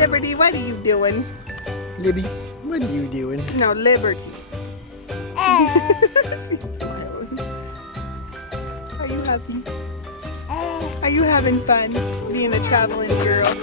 Liberty, what are you doing? Libby, what are you doing? No, Liberty. She's smiling. Are you happy? Are you having fun being a traveling girl?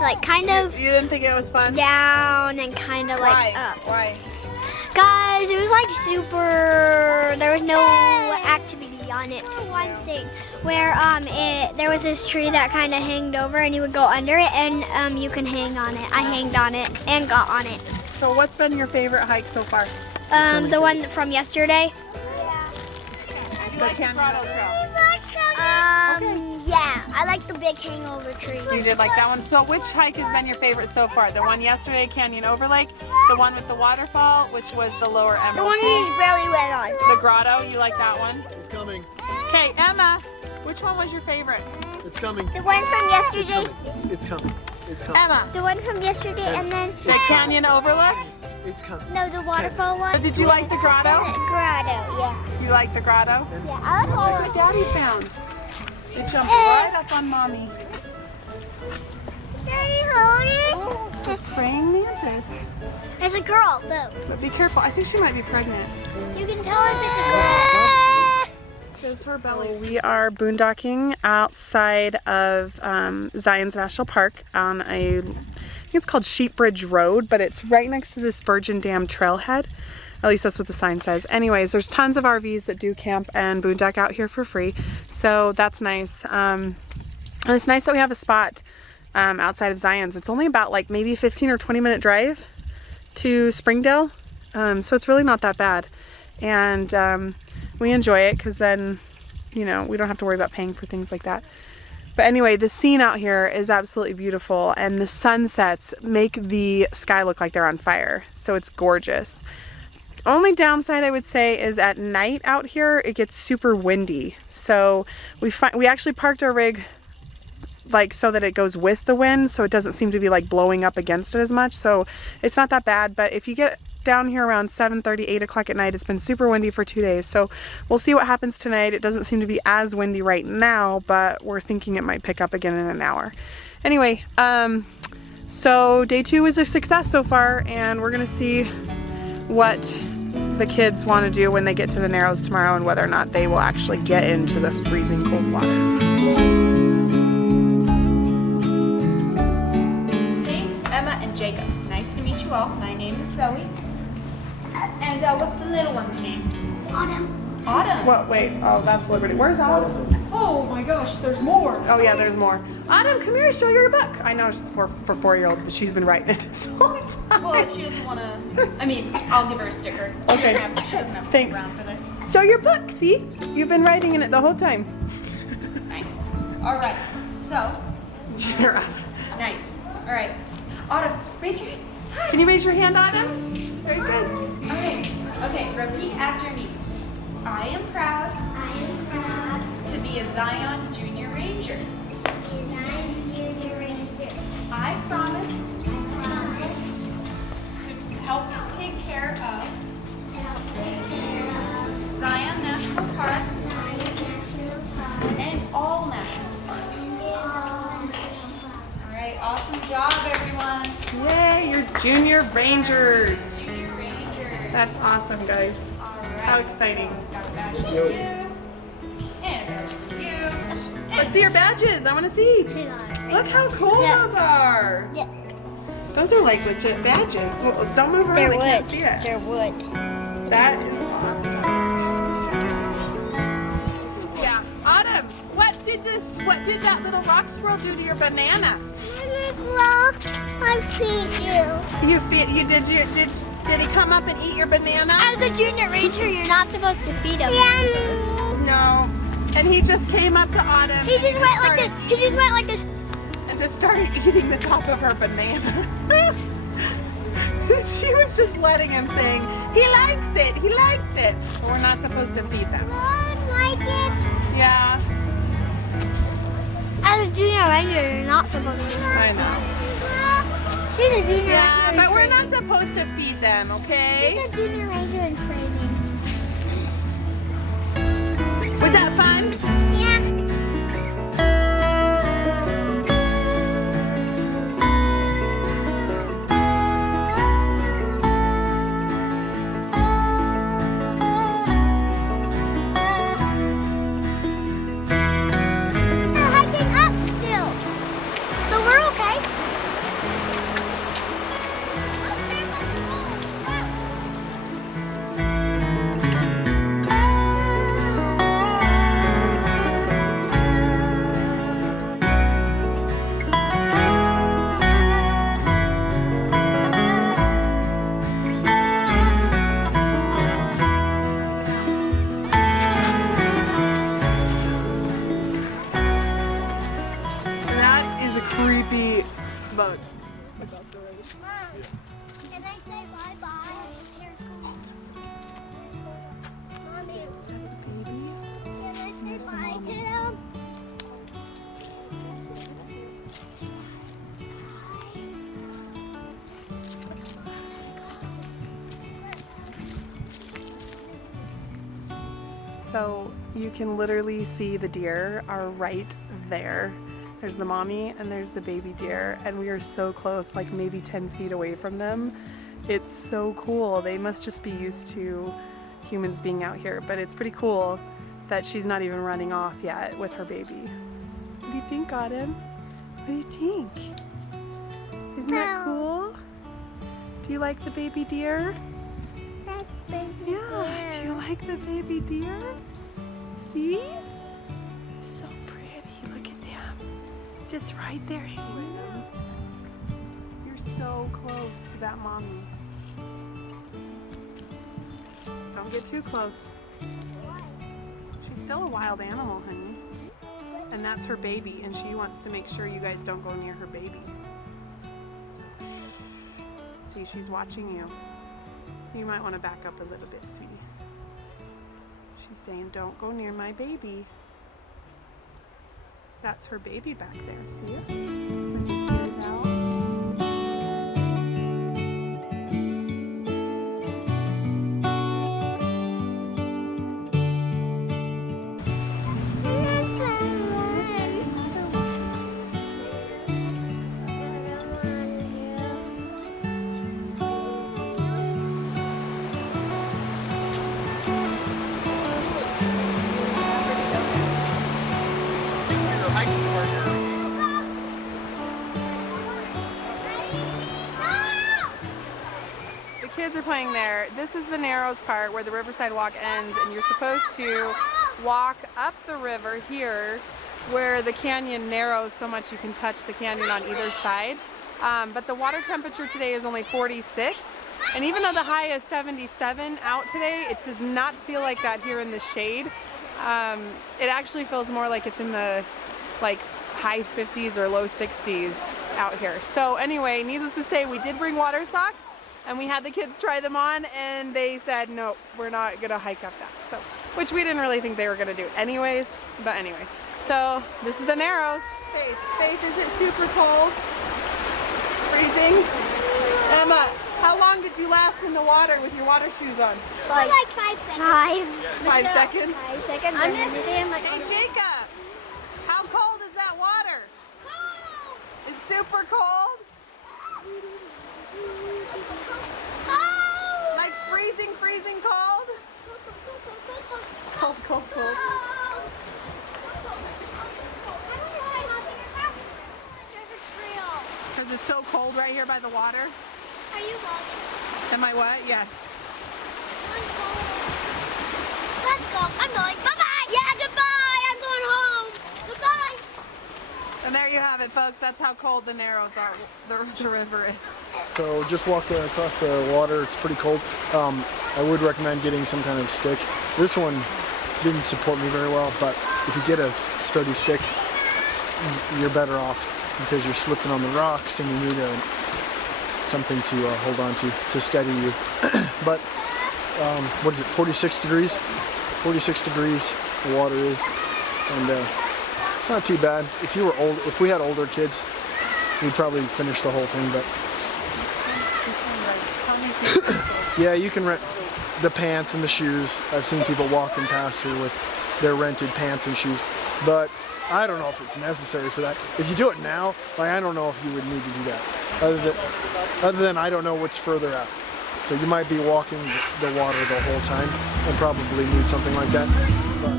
Like kind of You didn't think it was fun? down and kind of like up. Why? Guys, it was like super, there was no activity on it. One thing where there was this tree that kind of hanged over and you would go under it and you can hang on it. I hanged on it and got on it. So what's been your favorite hike so far? The one from yesterday. The Grotto Trail. Yeah, I like the big hangover tree. You did like that one. So which hike has been your favorite so far? The one yesterday, Canyon Overlake, the one with the waterfall, which was the Lower Emerald. The one we really went on. The grotto, you like that one? It's coming. Okay, Emma, which one was your favorite? It's coming. The one from yesterday. It's coming. It's coming. Emma. The one from yesterday and then The Canyon Overlook? It's coming. no, the waterfall one. Did you like the grotto? Grotto, yeah. You like the grotto? Yeah, I like all Look of what Daddy found. It jumped right up on Mommy. Daddy, hold it. It's a praying mantis. It's a girl, though. But be careful, I think she might be pregnant. You can tell if it's a girl. Because her belly. We are boondocking outside of Zion's National Park on I think it's called Sheepbridge Road, but it's right next to this Virgin Dam trailhead. At least that's what the sign says. Anyways, there's tons of RVs that do camp and boondock out here for free. So that's nice. And it's nice that we have a spot outside of Zion's. It's only about like maybe 15 or 20 minute drive to Springdale. So it's really not that bad. And we enjoy it because then, you know, we don't have to worry about paying for things like that. But anyway, the scene out here is absolutely beautiful and the sunsets make the sky look like they're on fire. So it's gorgeous. Only downside I would say is at night out here it gets super windy. So we actually parked our rig like so that it goes with the wind, so it doesn't seem to be like blowing up against it as much. So it's not that bad, but if you get down here around 7:30, 8 o'clock at night, it's been super windy for 2 days. So we'll see what happens tonight. It doesn't seem to be as windy right now, but we're thinking it might pick up again in an hour. Anyway, so day 2 was a success so far, and we're gonna see what the kids want to do when they get to the Narrows tomorrow and whether or not they will actually get into the freezing cold water. Dave, Emma, and Jacob. Nice to meet you all. My name is Zoe. And what's the little one's name? Autumn. Autumn. Well, wait, oh, that's Liberty. Where's Autumn? Oh my gosh, there's more. Oh yeah, there's more. Autumn, come here, show your book. I know it's for 4-year-olds, but she's been writing it the whole time. Well, if she doesn't want to, I mean, I'll give her a sticker. Okay. She doesn't have to stick Thanks. around for this. Show your book, see? You've been writing in it the whole time. Nice. All right, so, Cheer up. nice. All right. Autumn, raise your hand. Can you raise your hand, Autumn? Very good. Okay, repeat after me. I am proud I am proud to be a Zion Junior Ranger. to be a Zion Junior Ranger. I promise I promise to help take care of to help take care of Zion National Park Zion National Park and all national parks. and all national parks. All right, awesome job, everyone. Yay, you're junior rangers. Junior Rangers. That's awesome, guys. All right. How exciting. Got a badge for you. And a badge for you. Let's see your badges. I want to see. Hang on. Look how cool Yeah. those are. Yeah. Those are like legit badges. Well, don't move around. They're I can't wood. see it. They're wood. That is awesome. Yeah, Autumn, what did that little rock squirrel do to your banana? I feed Did he come up and eat your banana? As a junior ranger, you're not supposed to feed him. No. And he just came up to Autumn. He just went like this. He just went like this. And just started eating the top of her banana. She was just letting him saying, he likes it, he likes it. But we're not supposed to feed them. I like it. Yeah, As a junior ranger, you're not supposed to. I know. She's a junior Yeah, ranger. but we're not supposed to feed them, okay? She's a junior ranger in training. Was that fun? Yeah. We're hiking up still, so we're okay. That is a creepy bug. Mom, can I say bye-bye? Mommy, can I say bye to them? So you can literally see the deer are right there. There's the mommy and there's the baby deer, and we are so close, like maybe 10 feet away from them. It's so cool. They must just be used to humans being out here, but it's pretty cool that she's not even running off yet with her baby. What do you think, Autumn? What do you think? Isn't that cool? Do you like the baby deer? That's baby Yeah, do you like the baby deer? See? So pretty, look at them. Just right there hanging. You're so close to that mommy. Don't get too close. She's still a wild animal, honey. And that's her baby, and she wants to make sure you guys don't go near her baby. See, she's watching you. You might want to back up a little bit, sweetie. She's saying, don't go near my baby. That's her baby back there, see it? When you get it out. The kids are playing there. This is the Narrows part where the Riverside Walk ends, and you're supposed to walk up the river here where the canyon narrows so much you can touch the canyon on either side. But the water temperature today is only 46, and even though the high is 77 out today, it does not feel like that here in the shade. It actually feels more like it's in the high 50s or low 60s out here. So anyway, needless to say, we did bring water socks, and we had the kids try them on, and they said, no, we're not gonna hike up that. So, which we didn't really think they were gonna do anyways, but anyway. So this is the Narrows. Faith, is it super cold? Freezing? Emma, how long did you last in the water with your water shoes on? Like 5 seconds. 5 seconds? 5 seconds. I'm gonna stand like. Hey Jacob, how cold is that water? Cold. It's super cold? Oh! Like freezing cold? Cold, cold, cold. Because it's so cold right here by the water. Are you walking? Am I what? Yes. Let's go. I'm going. Bye-bye. Yeah, goodbye. I'm going home. Goodbye. And there you have it, folks. That's how cold the Narrows are. The river is. So just walk across the water. It's pretty cold. I would recommend getting some kind of stick. This one didn't support me very well, but if you get a sturdy stick, you're better off because you're slipping on the rocks and you need something to hold on to steady you. But what is it, 46 degrees? 46 degrees the water is, and it's not too bad. If we had older kids, we'd probably finish the whole thing, but yeah, you can rent the pants and the shoes. I've seen people walking past here with their rented pants and shoes, but I don't know if it's necessary for that. If you do it now, like, I don't know if you would need to do that. Other than I don't know what's further out. So you might be walking the water the whole time and probably need something like that. But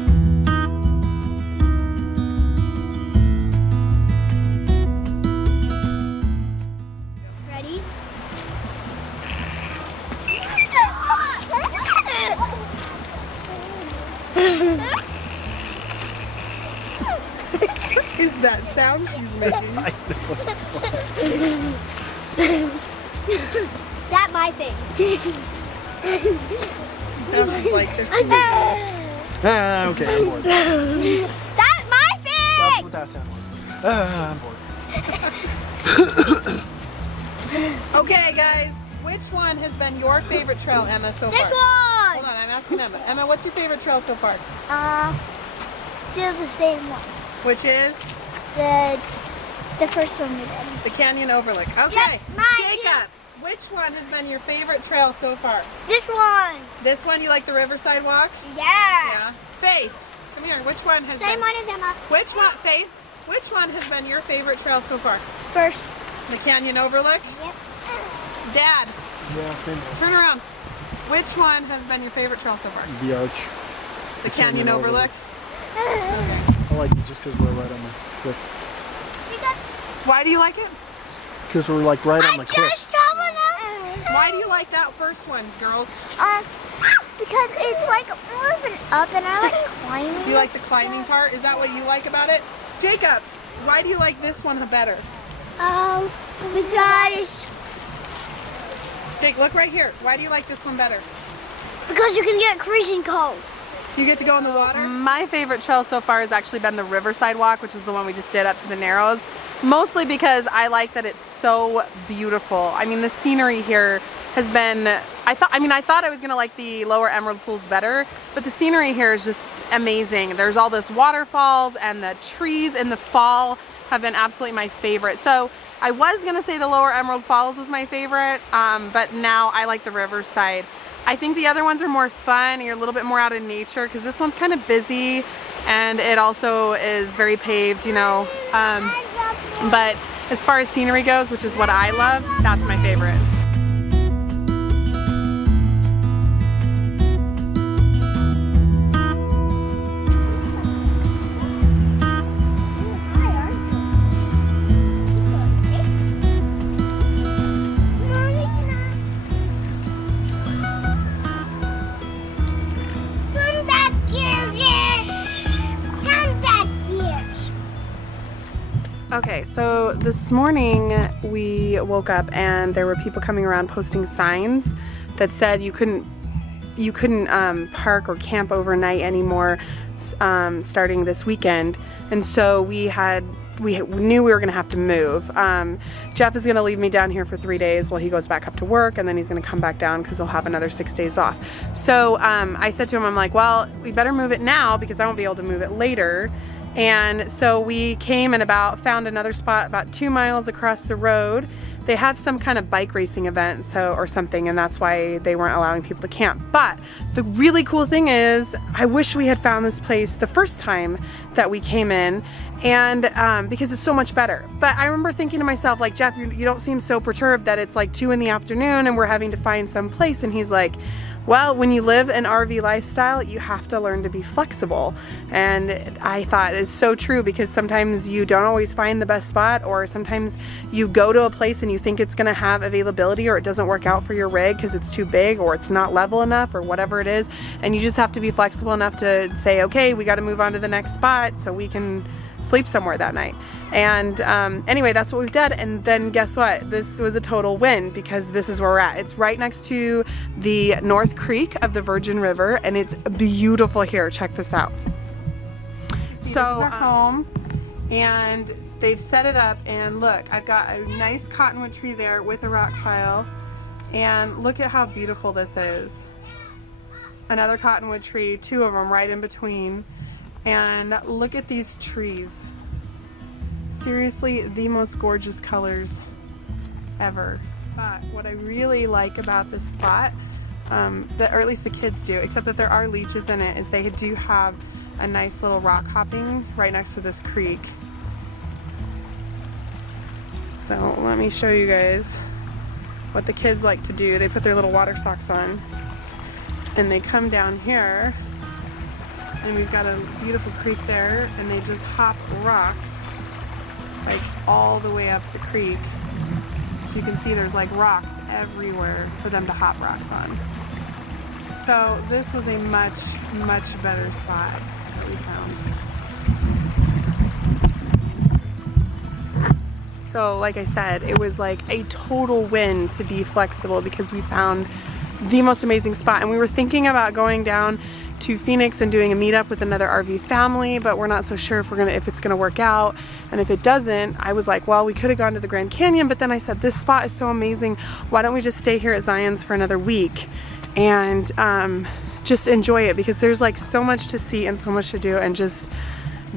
Ready? Is that sound she's making? I know it's fun. That my thing. Sounds like this. Okay, I'm bored. That's my thing. That's what that sound was. I'm bored. Okay, guys. Which one has been your favorite trail, Emma, so far? This one. Hold on, I'm asking Emma. Emma, what's your favorite trail so far? Still the same one. Which is The first one we did. the Canyon Overlook. Okay. Yep, mine Jacob, which one has been your favorite trail so far? This one. This one, you like the Riverside Walk? Yeah. Faith, come here. Which one has Same been? one as Emma. Which one, Faith? Which one has been your favorite trail so far? First. The Canyon Overlook? Yep. Dad, Yeah, same. turn around. Which one has been your favorite trail so far? The arch. The Canyon Overlook? I like it just because we're right on the cliff. Why do you like it? Because we're like right on the cliff. Why do you like that first one, girls? Because it's like more of an up, and I like climbing. You like the climbing part? Is that what you like about it? Jacob, why do you like this one better? Because Jake, look right here. Why do you like this one better? you can get freezing cold. You get to go in the water? My favorite trail so far has actually been the Riverside Walk, which is the one we just did up to the Narrows. Mostly because I like that it's so beautiful. I mean, the scenery here has been, I thought I was gonna like the lower Emerald Pools better, but the scenery here is just amazing. There's all this waterfalls, and the trees in the fall have been absolutely my favorite. So I was gonna say the lower Emerald Falls was my favorite, but now I like the Riverside. I think the other ones are more fun, and you're a little bit more out in nature, because this one's kind of busy, and it also is very paved, you know. But as far as scenery goes, which is what I love, that's my favorite. Okay, so this morning we woke up and there were people coming around posting signs that said you couldn't park or camp overnight anymore starting this weekend, and so we knew we were gonna have to move. Jeff is gonna leave me down here for 3 days while he goes back up to work, and then he's gonna come back down because he'll have another 6 days off. So I said to him, I'm like, well, we better move it now because I won't be able to move it later. And so we came and found another spot about 2 miles across the road. They have some kind of bike racing event or something, and that's why they weren't allowing people to camp. But the really cool thing is, I wish we had found this place the first time that we came in, and because it's so much better. But I remember thinking to myself, like, Jeff, you don't seem so perturbed that it's like 2 in the afternoon and we're having to find some place. And he's like, Well, when you live an RV lifestyle, you have to learn to be flexible. And I thought it's so true, because sometimes you don't always find the best spot, or sometimes you go to a place and you think it's gonna have availability, or it doesn't work out for your rig because it's too big or it's not level enough or whatever it is. And you just have to be flexible enough to say, okay, we gotta move on to the next spot so we can sleep somewhere that night. And anyway, that's what we've done. And then guess what? This was a total win, because this is where we're at. It's right next to the North Creek of the Virgin River, and it's beautiful here. Check this out. So our home, and they've set it up, and look, I've got a nice cottonwood tree there with a rock pile, and look at how beautiful this is. Another cottonwood tree, 2 of them right in between. And look at these trees. Seriously, the most gorgeous colors ever. But what I really like about this spot, or at least the kids do, except that there are leeches in it, is they do have a nice little rock hopping right next to this creek. So let me show you guys what the kids like to do. They put their little water socks on and they come down here, and we've got a beautiful creek there, and they just hop rocks like all the way up the creek. You can see there's like rocks everywhere for them to hop rocks on. So this was a much, much better spot that we found. So like I said, it was like a total win to be flexible, because we found the most amazing spot. And we were thinking about going down to Phoenix and doing a meetup with another RV family, but we're not so sure if it's gonna work out. And if it doesn't, I was like, well, we could have gone to the Grand Canyon, but then I said, this spot is so amazing, why don't we just stay here at Zion's for another week and just enjoy it, because there's like so much to see and so much to do, and just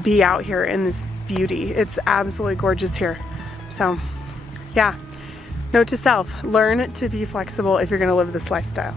be out here in this beauty. It's absolutely gorgeous here. So yeah, note to self, learn to be flexible if you're gonna live this lifestyle.